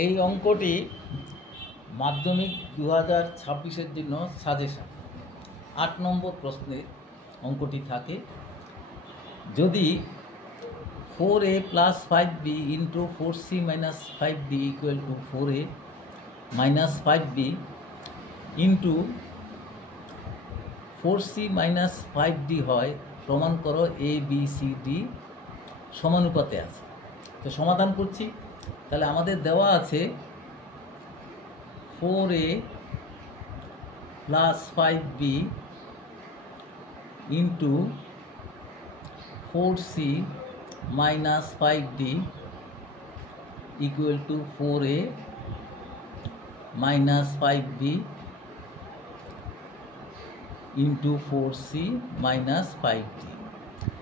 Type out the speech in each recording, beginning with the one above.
এই অঙ্কটি মাধ্যমিক 2026-এর জন্য সাজেশন 8 নম্বর প্রশ্নে অঙ্কটি থাকে। যদি 4a + 5b × 4c - 5d = 4a - 5b × 4c - 5d হয়, প্রমাণ করো a b c d সমানুপাতে আছে। তো সমাধান করছি। তাহলে আমাদের দেওয়া আছে 4a + 5b × 4c - 5d = 4a - 5b × 4c - 5d।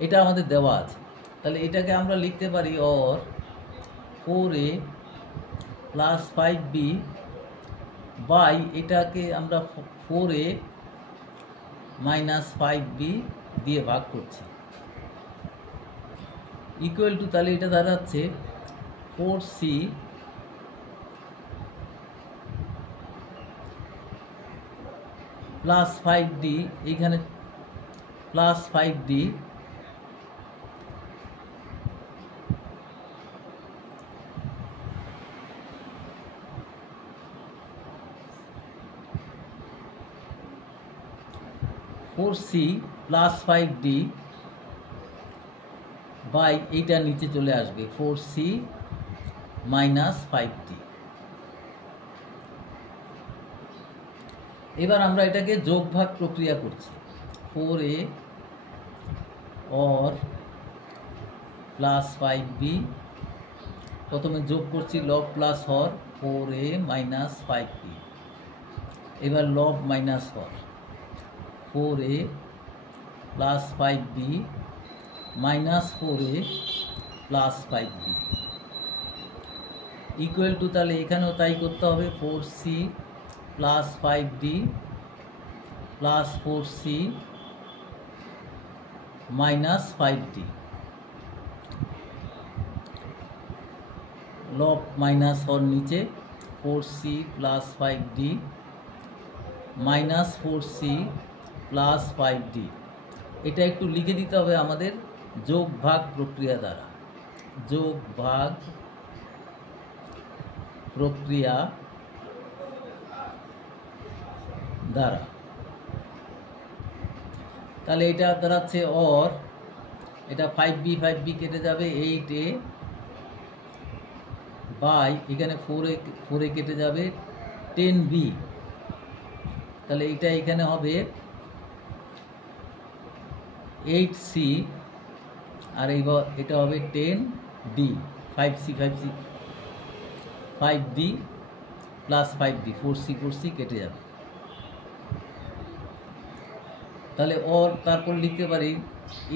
এটা আমাদের দেওয়া আছে। তাহলে এটাকে আমরা লিখতে পারি অর 4a + 5b বাই এটাকে আমরা 4a - 5b দিয়ে ভাগ করছি, ইকুয়াল টু, তাহলে এটা দাঁড়াচ্ছে 4c + 5d, এখানে + 5d4c + 5d বাই এইটা নিচে চলে আসবে 4c - 5d। এবার আমরা এটাকে যোগ ভাগ প্রক্রিয়া করছি। 4a অর + 5b, প্রথমে যোগ করছি লব প্লাস হর 4a - 5b, এবার লব minus Har 4a + 5b - 4a + 5b equal to, তাহলে এখানেও তাই করতে হবে 4c + 5d + 4c - 5d, লব মাইনাস হর নিচে 4c + 5d - 4c + 5d। এটা একটু লিখে দিতে হবে আমাদের যোগ ভাগ প্রক্রিয়া দ্বারা, যোগ ভাগ প্রক্রিয়া দ্বারা। তাহলে এটা দাঁড়াচ্ছে অর, এটা 5b কেটে যাবে 8a বাই এখানে 4a কেটে যাবে 10b, তাহলে এটা এখানে হবে 8c আর এটা হবে 10d, 5d + 5d 4c কেটে যাবে। তাহলে অর তারপর লিখতে পারি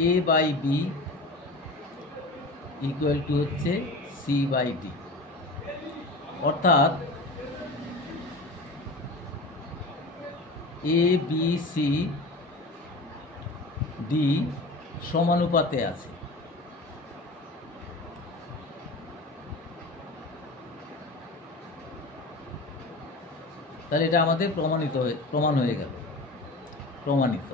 a/b = হচ্ছে c/d, অর্থাৎ a b c d সমানুপাতে আছে। তাহলে এটা আমাদের প্রমাণ হয়ে গেল, প্রমাণিত।